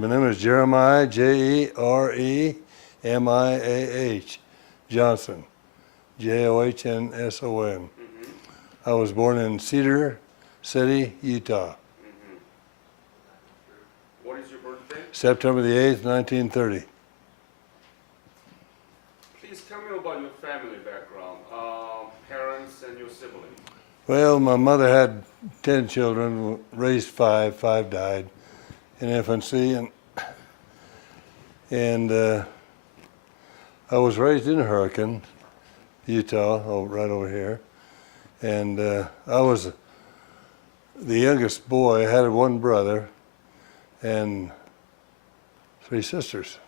My name is Jeremiah, Jeremiah, Johnson, Johnsson. I was born in Cedar City, Utah, What is your birthday? September the 8th, 1930. Please tell me about your family background, parents and your siblings. Well, my mother had 10 children, raised five died in infancy, and I was raised in Hurricane, Utah, right over here, and I was the youngest boy. I had one brother and three sisters.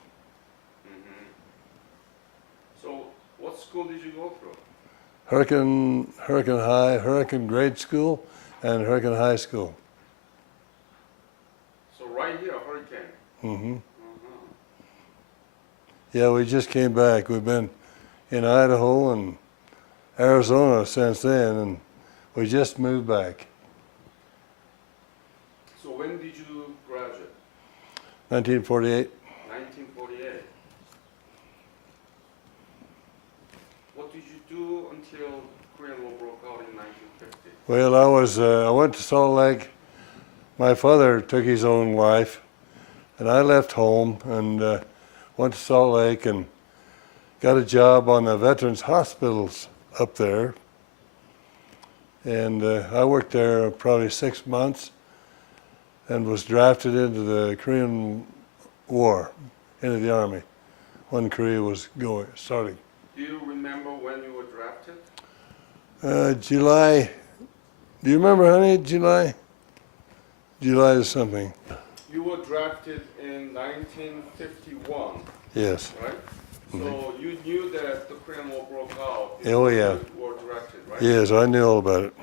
So, what school did you go through? Hurricane High, Hurricane Grade School, and Hurricane High School. So right here, Hurricane. Mm-hmm. Yeah, we just came back. We've been in Idaho and Arizona since then, and we just moved back. So when did you graduate? 1948. 1948. What did you do until Korean War broke out in 1950? Well, I went to Salt Lake. My father took his own life, and I left home and went to Salt Lake and got a job on the veterans hospitals up there. And I worked there probably 6 months and was drafted into the Korean War, into the Army, when Korea was starting. Do you remember when you were drafted? July, do you remember, honey, July? July is something. You were drafted in 1951. Yes. Right? So you knew that the Korean War broke out. Oh, yeah. You were drafted, right? Yes, I knew all about it.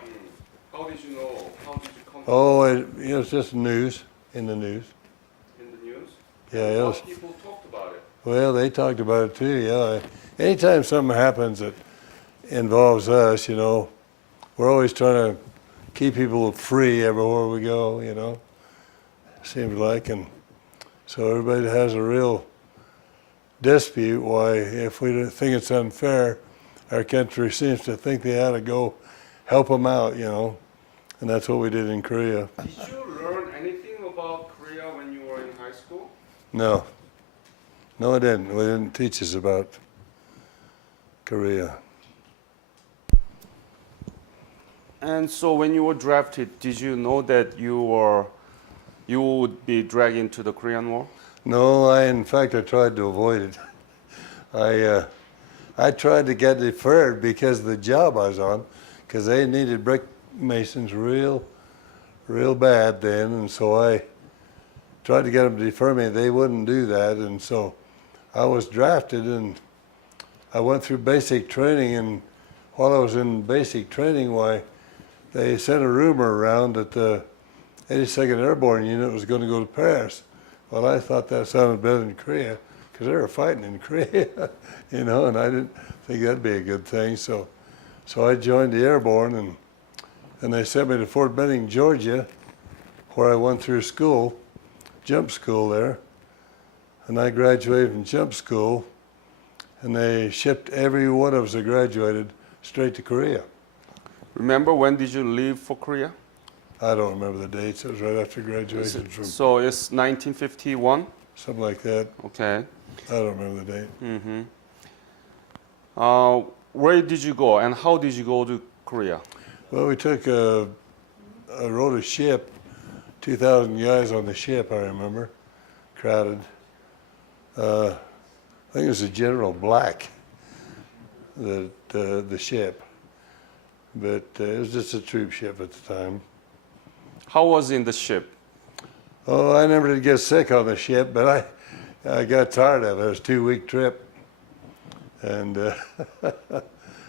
How did you know? How did you come Oh, it was just news, in the news. in the news? Yeah, it was. What people talked about it? Well, they talked about it too, yeah. Anytime something happens that involves us, we're always trying to keep people free everywhere we go, seems like. And so everybody has a real dispute why, if we think it's unfair, our country seems to think they ought to go help them out, and that's what we did in Korea. Did you learn anything about Korea when you were in high school? No, I didn't. We didn't teach us about Korea. And so when you were drafted, did you know that you would be dragged into the Korean War? No, in fact, I tried to avoid it. I tried to get deferred because of the job I was on, because they needed brick masons real bad then, and so I tried to get them to defer me. They wouldn't do that, and so I was drafted, and I went through basic training, and while I was in basic training, they sent a rumor around that the 82nd Airborne Unit was going to go to Paris. Well, I thought that sounded better than Korea, because they were fighting in Korea, and I didn't think that'd be a good thing. So I joined the Airborne, and they sent me to Fort Benning, Georgia, where I went through school, jump school there, and I graduated from jump school, and they shipped every one of us that graduated straight to Korea. Remember, when did you leave for Korea? I don't remember the dates. It was right after graduation from So it's 1951? something like that. Okay. I don't remember the date. Where did you go and how did you go to Korea? Well, we took I rode a ship, 2,000 guys on the ship, I remember, crowded. I think it was the General Black, the ship, but it was just a troop ship at the time. How was in the ship? Oh, I never did get sick on the ship, but I got tired of it. It was a 2-week trip. And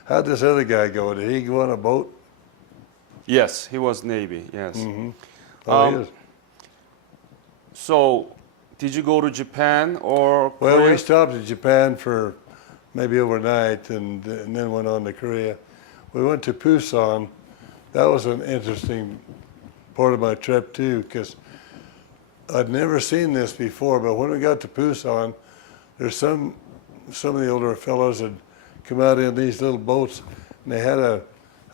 how'd this other guy go? Did he go on a boat? Yes, he was Navy, yes. Oh, he is. So, did you go to Japan or Well, Korea? we stopped in Japan for maybe overnight and then went on to Korea. We went to Busan. That was an interesting part of my trip too, because I'd never seen this before, but when we got to Pusan, there's some of the older fellows had come out in these little boats, and they had a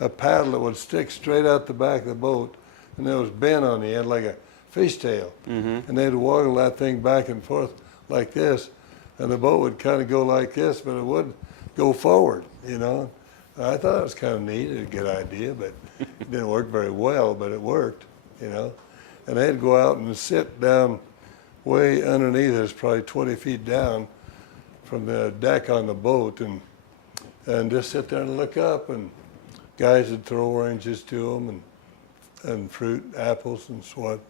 paddle that would stick straight out the back of the boat, and there was bent on the end like a fishtail. And they'd waggle that thing back and forth like this, and the boat would kind of go like this, but it would go forward, you know. I thought it was kind of neat, a good idea, but it didn't work very well, but it worked, you know. And they'd go out and sit down way underneath us, probably 20 feet down from the deck on the boat, and just sit there and look up, and guys would throw oranges to them and fruit, apples and so on.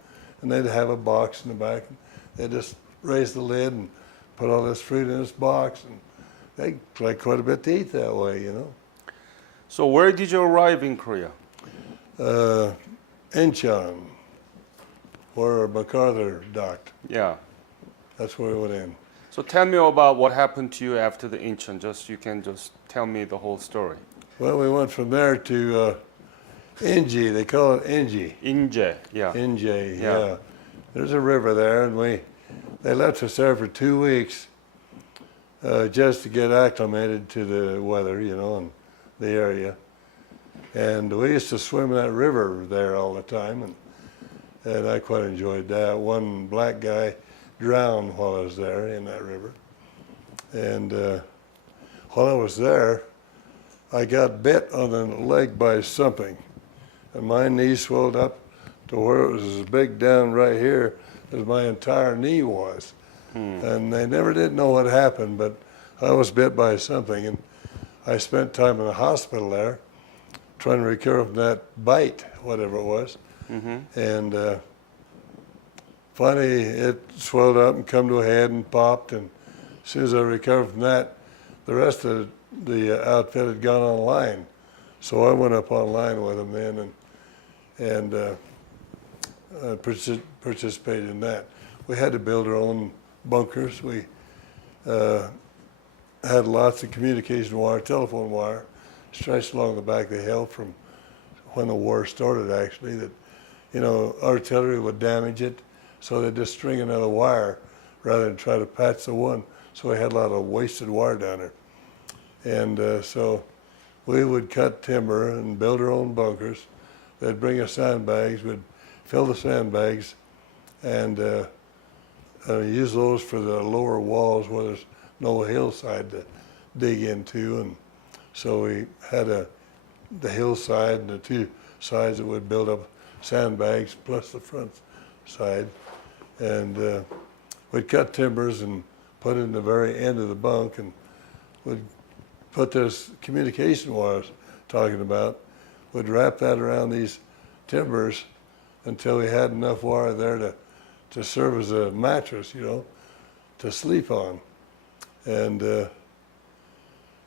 And they'd have a box in the back. And they'd just raise the lid and put all this fruit in this box, and they like quite a bit to eat that way, you know. So where did you arrive in Korea? Incheon, where MacArthur docked. Yeah. That's where we went in. So tell me about what happened to you after the Incheon. You can just tell me the whole story. Well, we went from there to Inji. They call it Inji. Inje, yeah. Inji, Yeah. yeah. There's a river there, and they left us there for 2 weeks just to get acclimated to the weather, you know, and the area. And we used to swim in that river there all the time, and I quite enjoyed that. One black guy drowned while I was there in that river. And while I was there, I got bit on the leg by something, and my knee swelled up to where it was as big down right here as my entire knee was. And they never did know what happened, but I was bit by something, and I spent time in the hospital there trying to recover from that bite, whatever it was. And finally it swelled up and come to a head and popped, and as soon as I recovered from that, the rest of the outfit had gone online. So I went up online with them then and participated in that. We had to build our own bunkers. We had lots of communication wire, telephone wire, stretched along the back of the hill from when the war started, actually, that, you know, artillery would damage it, so they'd just string another wire rather than try to patch the one. So we had a lot of wasted wire down there. And so we would cut timber and build our own bunkers. They'd bring us sandbags. We'd fill the sandbags and use those for the lower walls where there's no hillside to dig into. And so we had the hillside and the two sides that would build up sandbags plus the front side. And we'd cut timbers and put it in the very end of the bunk, and we'd put this communication wire I was talking about, would wrap that around these timbers until we had enough wire there to serve as a mattress, you know, to sleep on. And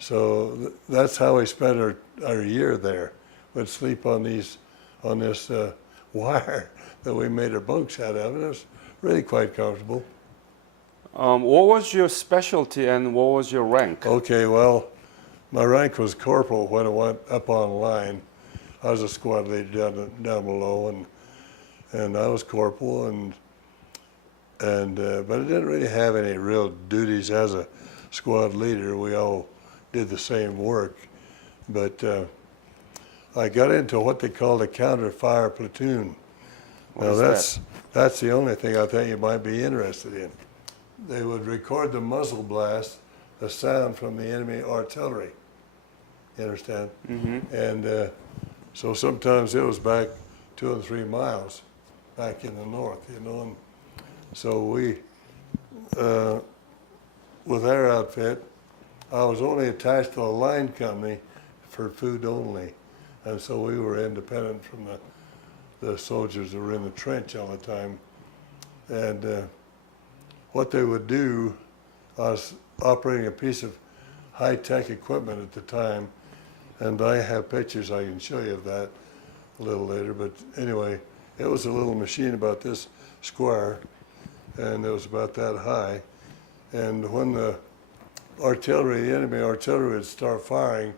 so that's how we spent our year there. We'd sleep on this wire that we made our bunks out of, and it was really quite comfortable. What was your specialty and what was your rank? Okay, well, my rank was corporal when I went up on line. I was a squad leader down below, and I was corporal, but I didn't really have any real duties as a squad leader. We all did the same work, but I got into what they called a counter fire platoon. Now that's the only thing I think you might be interested in. They would record the muzzle blast, the sound from the enemy artillery. You understand? And so sometimes it was back 2 and 3 miles back in the north, you know. And so we, with our outfit, I was only attached to a line company for food only. And so we were independent from the soldiers that were in the trench all the time. And what they would do, I was operating a piece of high-tech equipment at the time, and I have pictures I can show you of that a little later. But anyway, it was a little machine about this square, and it was about that high. And when the enemy artillery would start firing,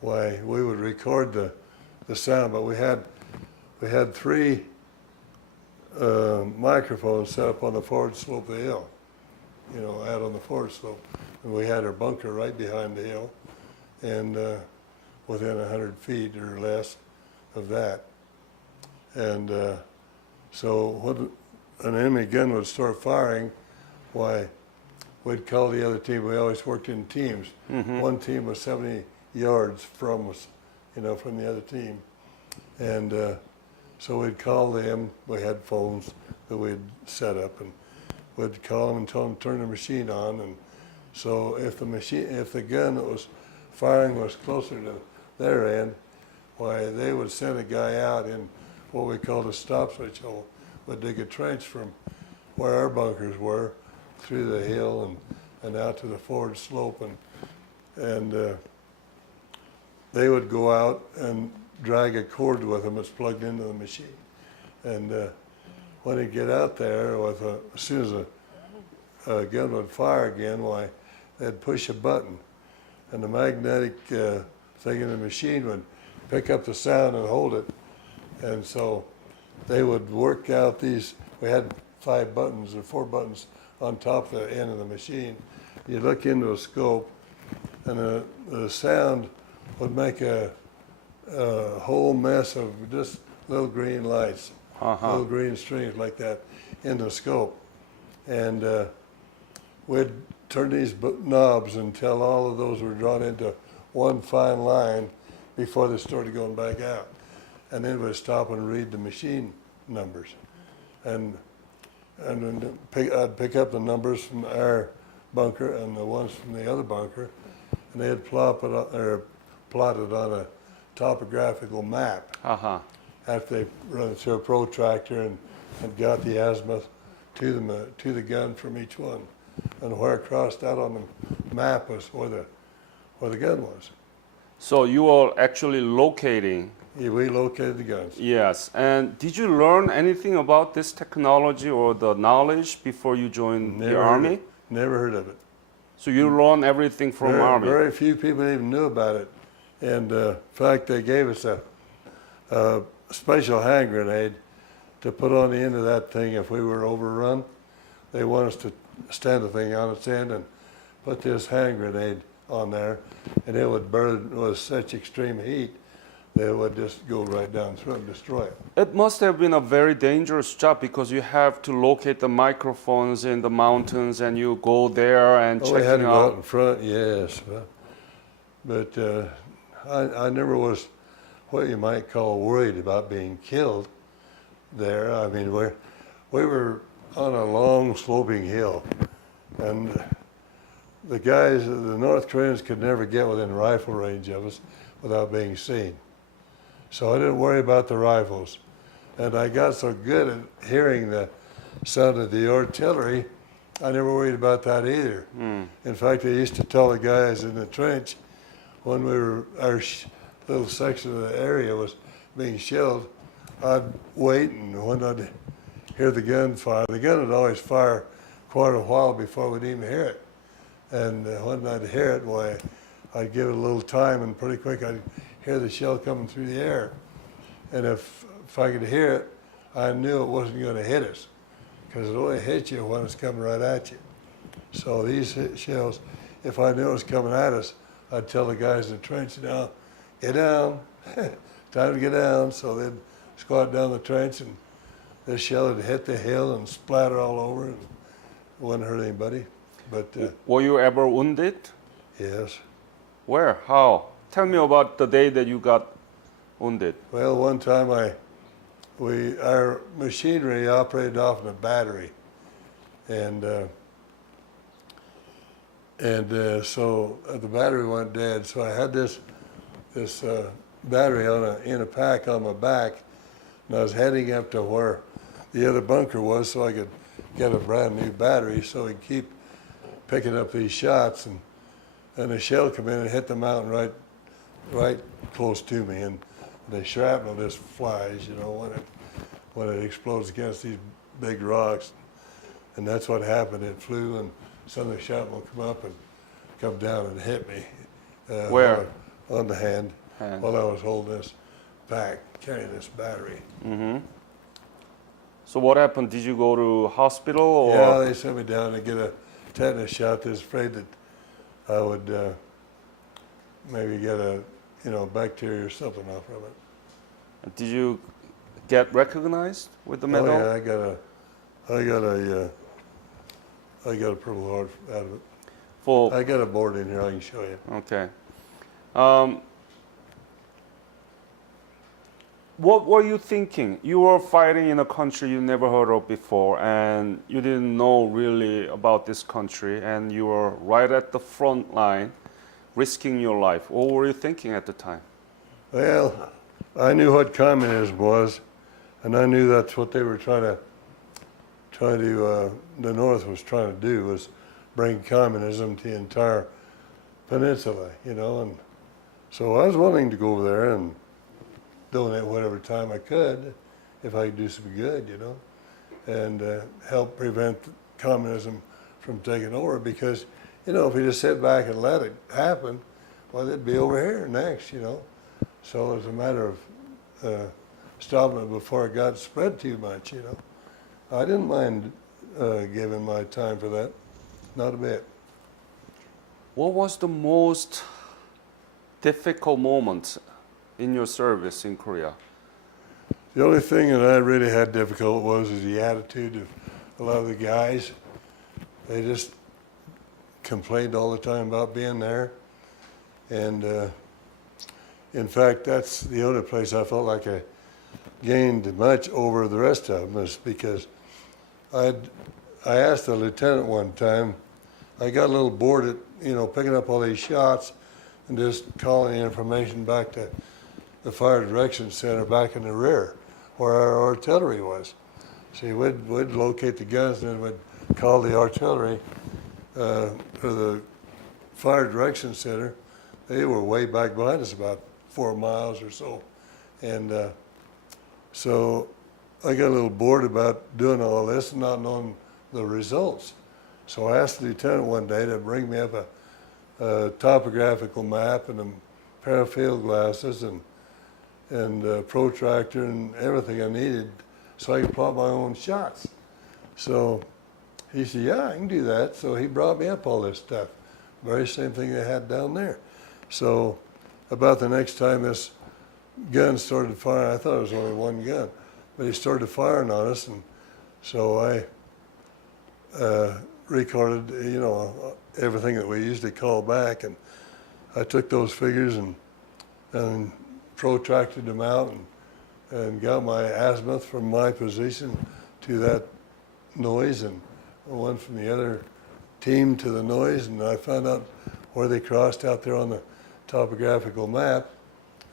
why, we would record the sound. But we had 3 microphone set up on the forward slope of the hill, out on the forward slope. And we had our bunker right behind the hill and within 100 feet or less of that. And so when an enemy gun would start firing, why, we'd call the other team. We always worked in teams. One team was 70 yards from us, from the other team. And so we'd call them. We had phones that we'd set up, and we'd call them and tell them to turn the machine on. And so if the gun that was firing was closer to their end, why, they would send a guy out in what we called a stop switch hole. Would dig a trench from where our bunkers were through the hill and out to the forward slope, and they would go out and drag a cord with them that's plugged into the machine. And when they get out there, as soon as a gun would fire again, why, they'd push a button, and the magnetic thing in the machine would pick up the sound and hold it. And so they would work out these. We had 5 buttons or 4 buttons on top of the end of the machine. You look into a scope, and the sound would make a whole mess of just little green lights, little green strings like that in the scope. And we'd turn these knobs until all of those were drawn into one fine line before they started going back out. And then we'd stop and read the machine numbers. And then I'd pick up the numbers from our bunker and the ones from the other bunker, and they'd plot it on a topographical map. After they run it through a protractor and got the azimuth to the gun from each one, and where it crossed out on the map was where the gun was. So you are actually locating. Yeah, we located the guns. Yes. And did you learn anything about this technology or the knowledge before you joined the Army? Never heard of it. So you learned everything from Army? Very few people even knew about it. And in fact, they gave us a special hand grenade to put on the end of that thing if we were overrun. They want us to stand the thing on its end and put this hand grenade on there, and it would burn with such extreme heat they would just go right down through and destroy it. It must have been a very dangerous job because you have to locate the microphones in the mountains and you go there and check We had to go out. out in front, yes. But I never was what you might call worried about being killed there. I mean, we were on a long sloping hill, and the guys, the North Koreans could never get within rifle range of us without being seen. So I didn't worry about the rifles. And I got so good at hearing the sound of the artillery, I never worried about that either. In fact, I used to tell the guys in the trench when our little section of the area was being shelled, I'd wait, and when I'd hear the gun fire, the gun would always fire quite a while before we'd even hear it. And when I'd hear it, why, I'd give it a little time, and pretty quick I'd hear the shell coming through the air. And if I could hear it, I knew it wasn't going to hit us, because it only hits you when it's coming right at you. So these shells, if I knew it was coming at us, I'd tell the guys in the trench, now, get down, time to get down. So they'd squat down the trench, and this shell would hit the hill and splatter all over, and it wouldn't hurt anybody. But were you ever wounded? yes. Where? How? Tell me about the day that you got wounded. Well, one time our machinery operated off in a battery, and so the battery went dead. So I had this battery in a pack on my back, and I was heading up to where the other bunker was, so I could get a brand new battery, so we'd keep picking up these shots, and a shell come in and hit the mountain right close to me, and the shrapnel just flies, when it explodes against these big rocks, and that's what happened. It flew, and some of the shrapnel come down and hit me. Where? On the hand, while I was holding this back, carrying this battery. So what happened? Did you go to hospital or? Yeah, they sent me down to get a tetanus shot. They was afraid that I would maybe get a, bacteria or something off of it. Did you get recognized with the Oh medal? yeah, I got a Purple Heart out of it. For I got a board in here. I can show you. okay. What were you thinking? You were fighting in a country you never heard of before, and you didn't know really about this country, and you were right at the front line, risking your life. What were you thinking at the time? Well, I knew what communism was, and I knew that's what they were the North was trying to do, was bring communism to the entire peninsula, and so I was willing to go over there and donate whatever time I could, if I could do some good, and help prevent communism from taking over, because, if you just sit back and let it happen, well, it'd be over here next, So it was a matter of stopping it before it got spread too much, I didn't mind giving my time for that, not a bit. What was the most difficult moment in your service in Korea? The only thing that I really had difficult was the attitude of a lot of the guys. They just complained all the time about being there. And in fact, that's the only place I felt like I gained much over the rest of them, is because I asked the lieutenant one time, I got a little bored at, picking up all these shots and just calling the information back to the Fire Direction Center back in the rear where our artillery was. See, we'd locate the guns and then we'd call the artillery for the Fire Direction Center. They were way back behind us, about 4 miles or so. And so I got a little bored about doing all this and not knowing the results. So I asked the lieutenant one day to bring me up a topographical map and a pair of field glasses and a protractor and everything I needed so I could plot my own shots. So he said, yeah, I can do that. So he brought me up all this stuff. Very same thing they had down there. So about the next time this gun started firing, I thought it was only one gun, but he started firing on us, and so I recorded, everything that we usually call back, and I took those figures and protracted them out and got my azimuth from my position to that noise, and one from the other team to the noise, and I found out where they crossed out there on the topographical map.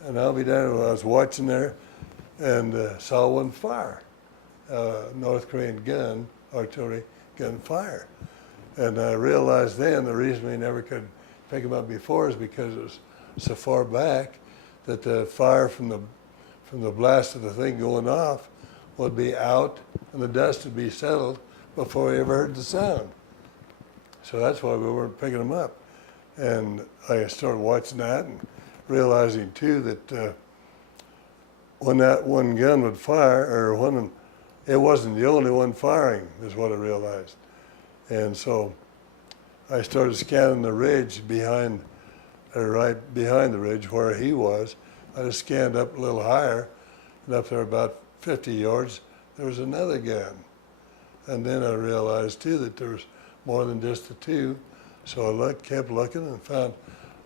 And I'll be down when I was watching there and saw one fire, North Korean gun, artillery gun fire. And I realized then the reason we never could pick them up before is because it was so far back that the fire from the blast of the thing going off would be out and the dust would be settled before we ever heard the sound. So that's why we weren't picking them up. And I started watching that and realizing too that when that one gun would fire, or when it wasn't the only one firing, is what I realized. And so I started scanning the ridge behind, or right behind the ridge where he was. I just scanned up a little higher, and up there about 50 yards, there was another gun. And then I realized too that there was more than just the two. So I kept looking and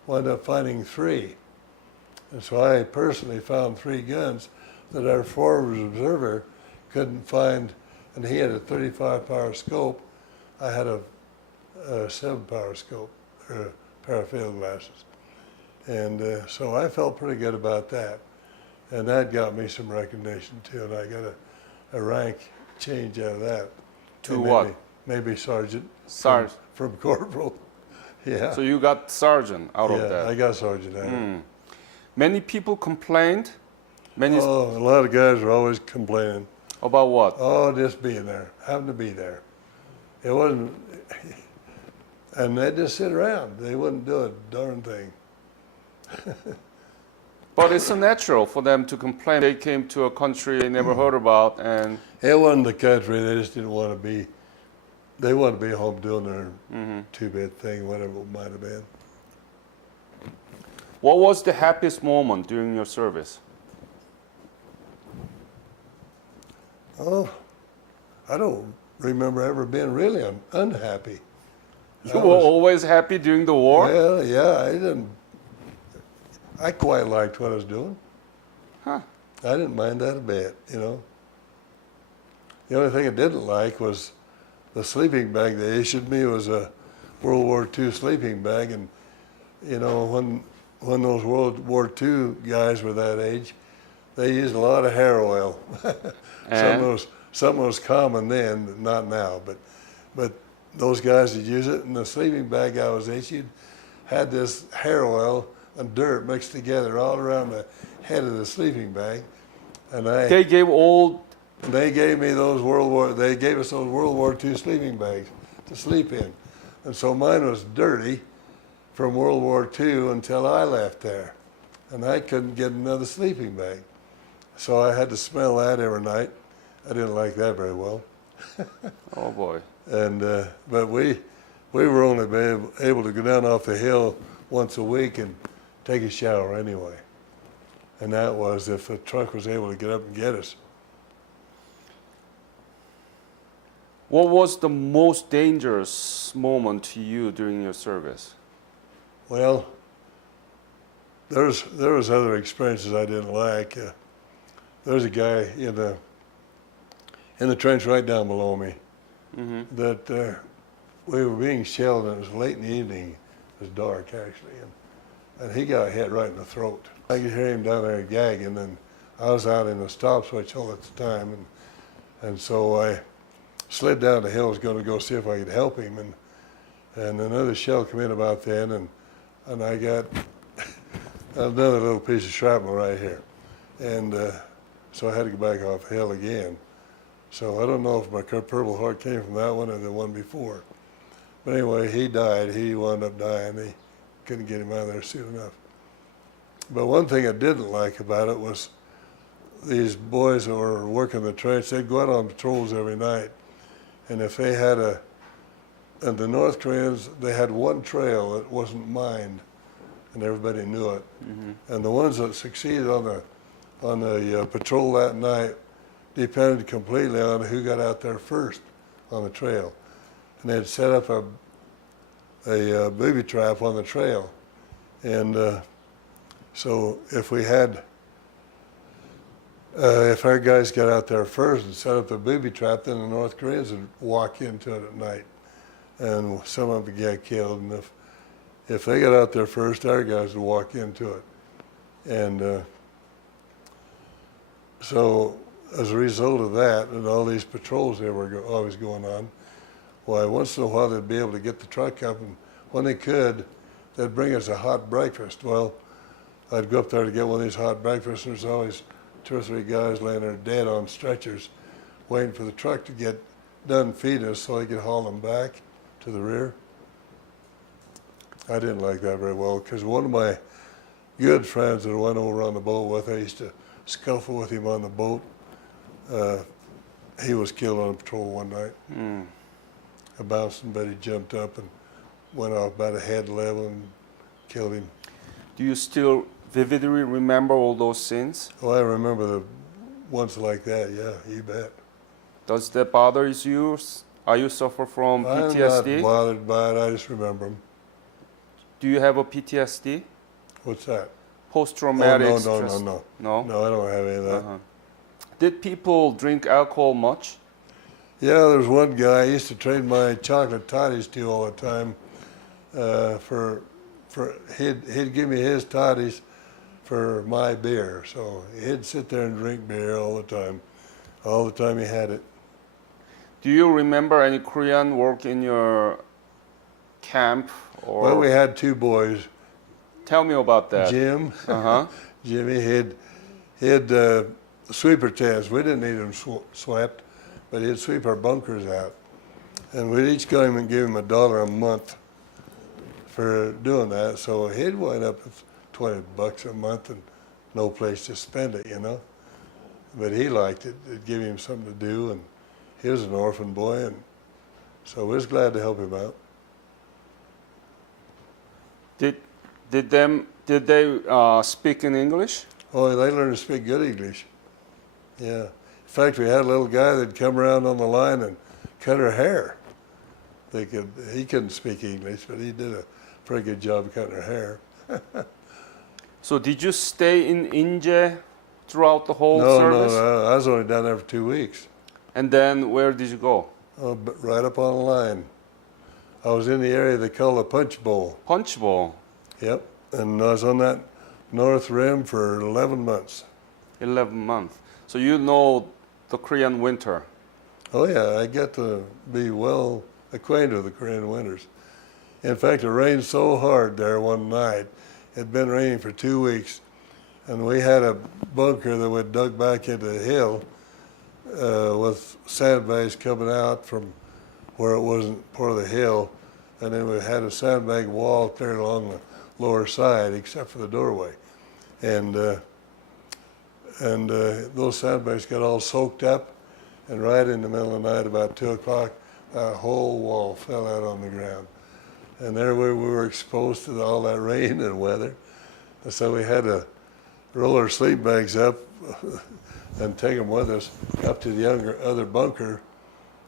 wound up finding 3. And so I personally found 3 guns that our forward observer couldn't find, and he had a 35 power scope. I had a 7 power scope, or a pair of field glasses. And so I felt pretty good about that. And that got me some recognition too, and I got a rank change out of that. To what? Maybe sergeant. Sergeant. From corporal. Yeah. So you got sergeant out of Yeah, that. I got sergeant out of it. Many people complained. A lot of guys were always complaining. About what? Oh, just being there, having to be there. It wasn't, and they'd just sit around. They wouldn't do a darn thing. But it's so natural for them to complain. They came to a country they never heard about, and It wasn't the country. They just didn't want to be. They wanted to be home doing their two-bit thing, whatever it might have been. what was the happiest moment during your service? Oh, I don't remember ever being really unhappy. You were always happy during the war? Well, yeah, I didn't. I quite liked what I was doing. Huh. I didn't mind that a bit, you know. The only thing I didn't like was the sleeping bag they issued me was a World War II sleeping bag, and you know when those World War II guys were that age, they used a lot of hair oil. Some was common then, not now, but those guys would use it, and the sleeping bag I was issued had this hair oil and dirt mixed together all around the head of the sleeping bag, and They gave all. they gave me they gave us those World War II sleeping bags to sleep in, and so mine was dirty from World War II until I left there, and I couldn't get another sleeping bag, so I had to smell that every night. I didn't like that very well. Oh boy. And but we were only able to go down off the hill once a week and take a shower anyway, and that was if the truck was able to get up and get us. What was the most dangerous moment to you during your service? Well, there was other experiences I didn't like. There was a guy in the trench right down below me that we were being shelled, and it was late in the evening. It was dark actually, and he got hit right in the throat. I could hear him down there gagging, and I was out in the stop switch hole at the time, and so I slid down the hill, was going to go see if I could help him, and another shell came in about then, and I got another little piece of shrapnel right here, and so I had to go back off the hill again. So I don't know if my Purple Heart came from that one or the one before. But anyway, he died. He wound up dying. They couldn't get him out of there soon enough. But one thing I didn't like about it was these boys that were working the trench, they'd go out on patrols every night. And if they had and the North Koreans, they had one trail that wasn't mined, and everybody knew it. And the ones that succeeded on the patrol that night depended completely on who got out there first on the trail. And they'd set up a booby trap on the trail. And so if our guys got out there first and set up the booby trap, then the North Koreans would walk into it at night. And some of them get killed. And if they got out there first, our guys would walk into it. And so as a result of that, and all these patrols that were always going on, why once in a while they'd be able to get the truck up, and when they could, they'd bring us a hot breakfast. Well, I'd go up there to get one of these hot breakfasts, and there's always 2 or 3 guys laying there dead on stretchers, waiting for the truck to get done feeding us so they could haul them back to the rear. I didn't like that very well, because one of my good friends that I went over on the boat with, I used to scuffle with him on the boat. He was killed on a patrol one night. A bouncing buddy jumped up and went off about a head level and killed him. Do you still vividly remember all those scenes? Oh, I remember the ones like that, yeah, you bet. Does that bother you? Are you suffer from PTSD? I'm not bothered by it, I just remember them. Do you have a PTSD? What's that? Post-traumatic no, stress? no. No? No, I don't have any of that. Did people drink alcohol much? Yeah, there's one guy I used to trade my chocolate toddies to all the time. He'd give me his toddies for my beer, so he'd sit there and drink beer all the time he had it. Do you remember any Korean work in your camp? Or Well, we had 2 boys. tell me about that. Jim, Jimmy, he'd sweeper tents. We didn't need them swept, but he'd sweep our bunkers out. And we'd each go him and give him $1 a month for doing that. So he'd wind up with $20 a month and no place to spend it, you know. But he liked it. It gave him something to do, and he was an orphan boy, and so we was glad to help him out. Did they speak in English? Oh, they learned to speak good English. Yeah. In fact, we had a little guy that'd come around on the line and cut her hair. He couldn't speak English, but he did a pretty good job of cutting her hair. So did you stay in Inje throughout the whole No, service? no, I was only down there for 2 weeks. And then where did you go? Oh, but right up on the line. I was in the area they call the Punch Bowl. Punch Bowl. Yep. And I was on that north rim for 11 months. 11 months. So you know the Korean winter. Oh, yeah, I got to be well acquainted with the Korean winters. In fact, it rained so hard there one night. It had been raining for 2 weeks, and we had a bunker that we dug back into the hill with sandbags coming out from where it wasn't part of the hill, and then we had a sandbag wall clear along the lower side except for the doorway. And those sandbags got all soaked up, and right in the middle of the night, about 2 o'clock, that whole wall fell out on the ground. And there we were exposed to all that rain and weather. And so we had to roll our sleep bags up and take them with us up to the other bunker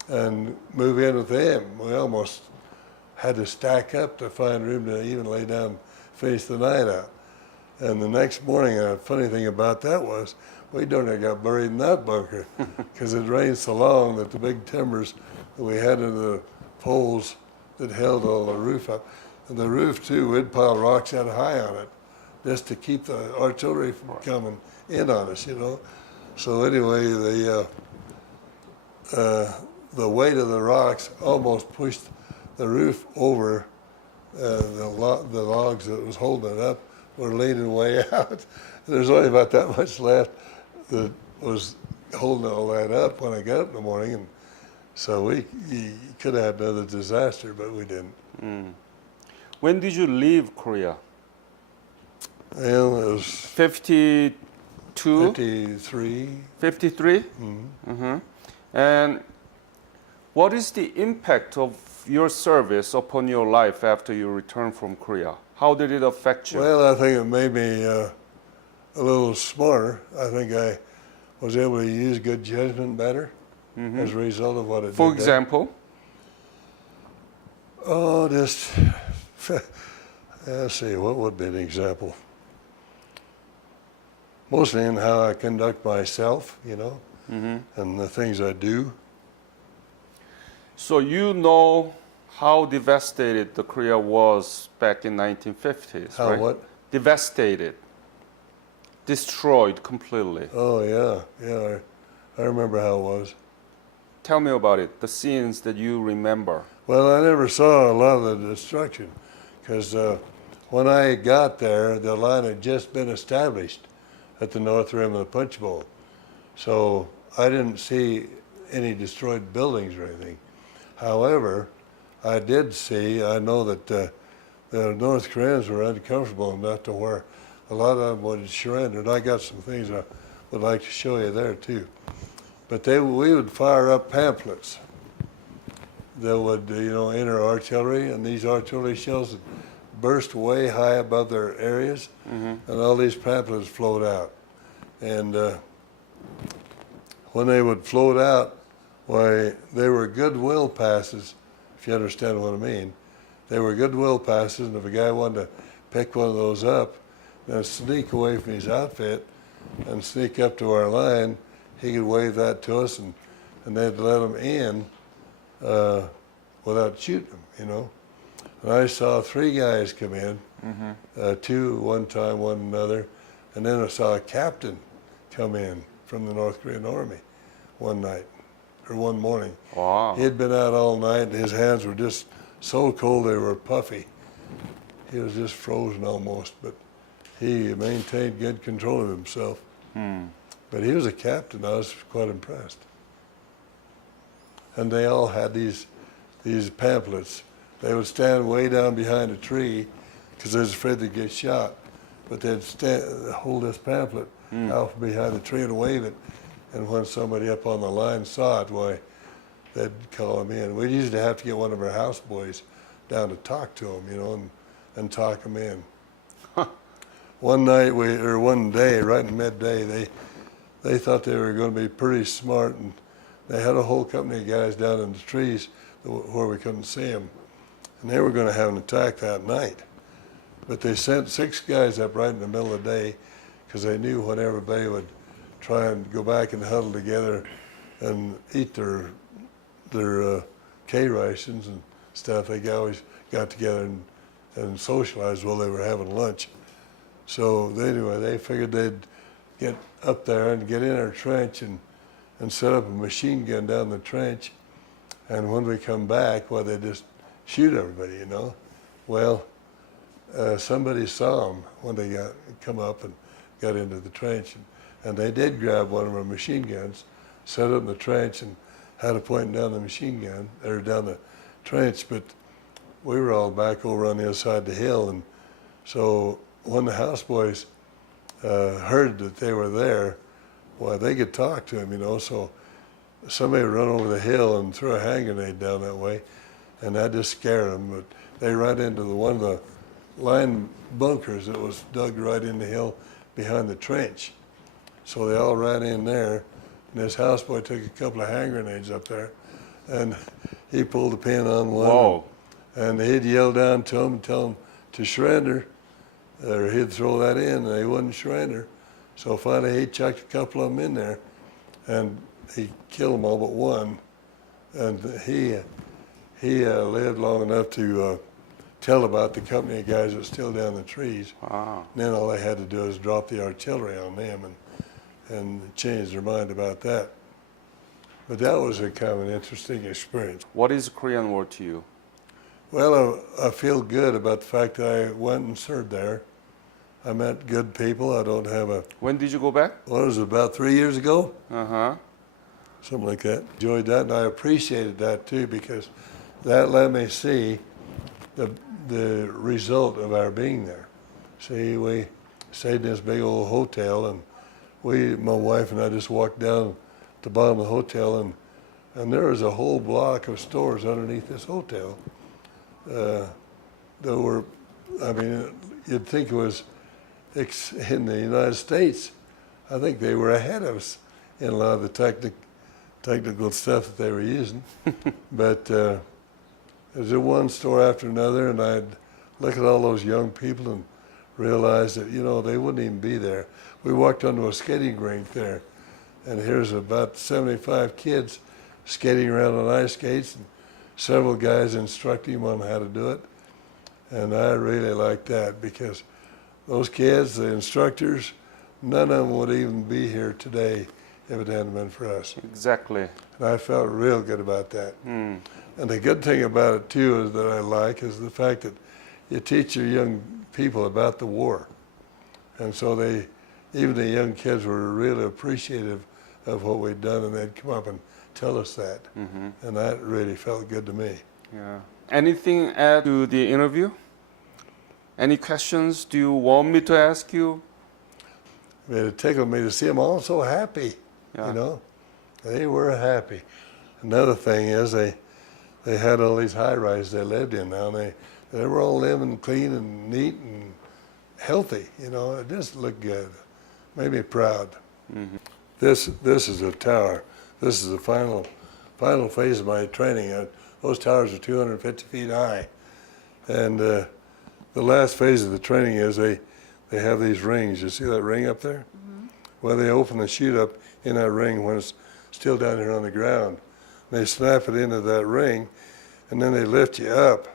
and move in with them. We almost had to stack up to find room to even lay down, finish the night out. And the next morning, a funny thing about that was, we darn near got buried in that bunker because it rained so long that the big timbers that we had in the poles that held all the roof up. And the roof, too, we'd pile rocks that high on it just to keep the artillery from coming in on us, you know. So anyway, the weight of the rocks almost pushed the roof over the logs that was holding it up were leaning way out. There's only about that much left that was holding all that up when I got up in the morning. And so you could have had another disaster, but we didn't. Mm. When did you leave Korea? Well, it was 52? 53. 53? Mm-hmm. Mm-hmm. And what is the impact of your service upon your life after you returned from Korea? How did it affect you? Well, I think it made me a little smarter. I think I was able to use good judgment better as a result of what it did. For example? Oh, just, let's see, what would be an example? Mostly in how I conduct myself, you know, and the things I do. So you know how devastated the Korea was back in 1950s, How right? what? Devastated, destroyed completely. Oh, yeah, I remember how it was. Tell me about it, the scenes that you remember. Well, I never saw a lot of the destruction because when I got there, the line had just been established at the north rim of the Punch Bowl. So I didn't see any destroyed buildings or anything. However, I know that the North Koreans were uncomfortable enough to where a lot of them would surrender. And I got some things I would like to show you there too. But we would fire up pamphlets that would, enter artillery, and these artillery shells would burst way high above their areas, and all these pamphlets float out. And when they would float out, why, they were goodwill passes, if you understand what I mean. They were goodwill passes, and if a guy wanted to pick one of those up, then sneak away from his outfit and sneak up to our line, he could wave that to us, and they'd let him in without shooting him, you know. And I saw 3 guys come in, 2 one time, one another, and then I saw a captain come in from the North Korean Army one night, or one morning. Wow. He had been out all night, and his hands were just so cold they were puffy. He was just frozen almost, but he maintained good control of himself. But he was a captain. I was quite impressed. And they all had these pamphlets. They would stand way down behind a tree because they was afraid they'd get shot. but they'd hold this pamphlet out behind the tree and wave it, and when somebody up on the line saw it, why, they'd call them in. We'd usually have to get one of our houseboys down to talk to them, you know, and talk them in. One day, right in midday, they thought they were going to be pretty smart, and they had a whole company of guys down in the trees where we couldn't see them, and they were going to have an attack that night. But they sent 6 guys up right in the middle of the day because they knew when everybody would try and go back and huddle together and eat their K rations and stuff, they always got together and socialized while they were having lunch. So anyway, they figured they'd get up there and get in our trench and set up a machine gun down the trench. And when we come back, well, they just shoot everybody, you know. Well, somebody saw them when they come up and got into the trench. And they did grab one of our machine guns, set it in the trench, and had it pointing down the machine gun, or down the trench. But we were all back over on the other side of the hill. And so when the houseboys heard that they were there, well, they could talk to them, you know. So somebody would run over the hill and throw a hand grenade down that way, and that just scared them. But they ran into one of the line bunkers that was dug right in the hill behind the trench. So they all ran in there, and this houseboy took a couple of hand grenades up there, and he pulled the pin on one. Whoa. And he'd yell down to them and tell them to surrender, or he'd throw that in, and they wouldn't surrender. So finally he chucked a couple of them in there, and he killed them all but one. And he lived long enough to tell about the company of guys that was still down the trees. Wow. And then all they had to do is drop the artillery on them and change their mind about that. But that was a kind of an interesting experience. What is Korean War to you? Well, I feel good about the fact that I went and served there. I met good people. I don't have a... When did you go back? Well, it was about 3 years ago, Uh-huh. something like that. Enjoyed that, and I appreciated that too, because that let me see the result of our being there. See, we stayed in this big old hotel, and my wife and I just walked down the bottom of the hotel, and there was a whole block of stores underneath this hotel. That were, I mean, you'd think it was in the United States. I think they were ahead of us in a lot of the technical stuff that they were using. But there's one store after another, and I'd look at all those young people and realize that, you know, they wouldn't even be there. We walked onto a skating rink there, and here's about 75 kids skating around on ice skates, and several guys instructing them on how to do it. And I really liked that, because those kids, the instructors, none of them would even be here today if it hadn't been for us. Exactly. And I felt real good about that. And the good thing about it too is that I like is the fact that you teach your young people about the war. And so even the young kids were really appreciative of what we'd done, and they'd come up and tell us that. And that really felt good to me. Yeah. Anything add to the interview? Any questions do you want me to ask you? I mean, it tickled me to see them all so happy, Yeah. you know. They were happy. Another thing is they had all these high-rises they lived in now, and they were all living clean and neat and healthy, you know. It just looked good. Made me proud. This is a tower. This is the final phase of my training. Those towers are 250 feet high. And the last phase of the training is they have these rings. You see that ring up there? Well, they open the chute up in that ring when it's still down here on the ground. They snap it into that ring, and then they lift you up.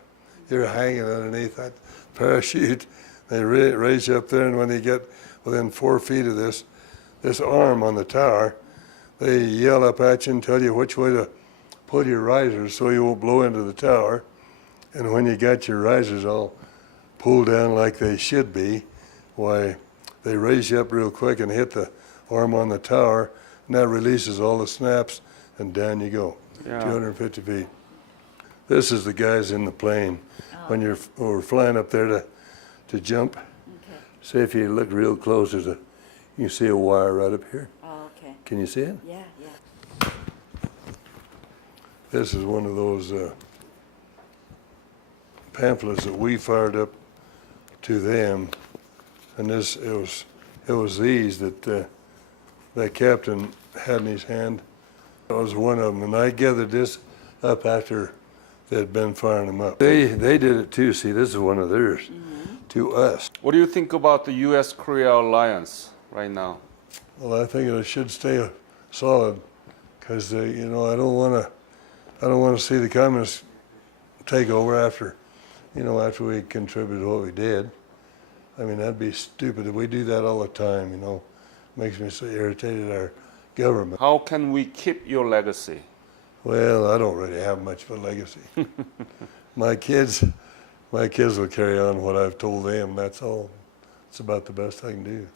You're hanging underneath that parachute. They raise you up there, and when you get within 4 feet of this arm on the tower, they yell up at you and tell you which way to pull your risers so you won't blow into the tower. And when you got your risers all pulled down like they should be, why, they raise you up real quick and hit the arm on the tower, and that releases all the snaps, and down you go, Yeah. 250 feet. This is the guys in the plane. When we're flying up there to jump, See if you look real close, you can see a wire right up here. Oh, okay. Can you see it? Yeah, yeah. This is one of those pamphlets that we fired up to them, and it was these that that captain had in his hand. That was one of them, and I gathered this up after they'd been firing them up. They did it too. See, this is one of theirs to us. What do you think about the U.S.-Korea alliance right now? Well, I think it should stay solid, because you know, I don't want to see the communists take over after we contributed what we did. I mean, that'd be stupid. We do that all the time, you know. Makes me so irritated, our government. How can we keep your legacy? Well, I don't really have much of a legacy. My kids will carry on what I've told them, that's all. It's about the best I can do.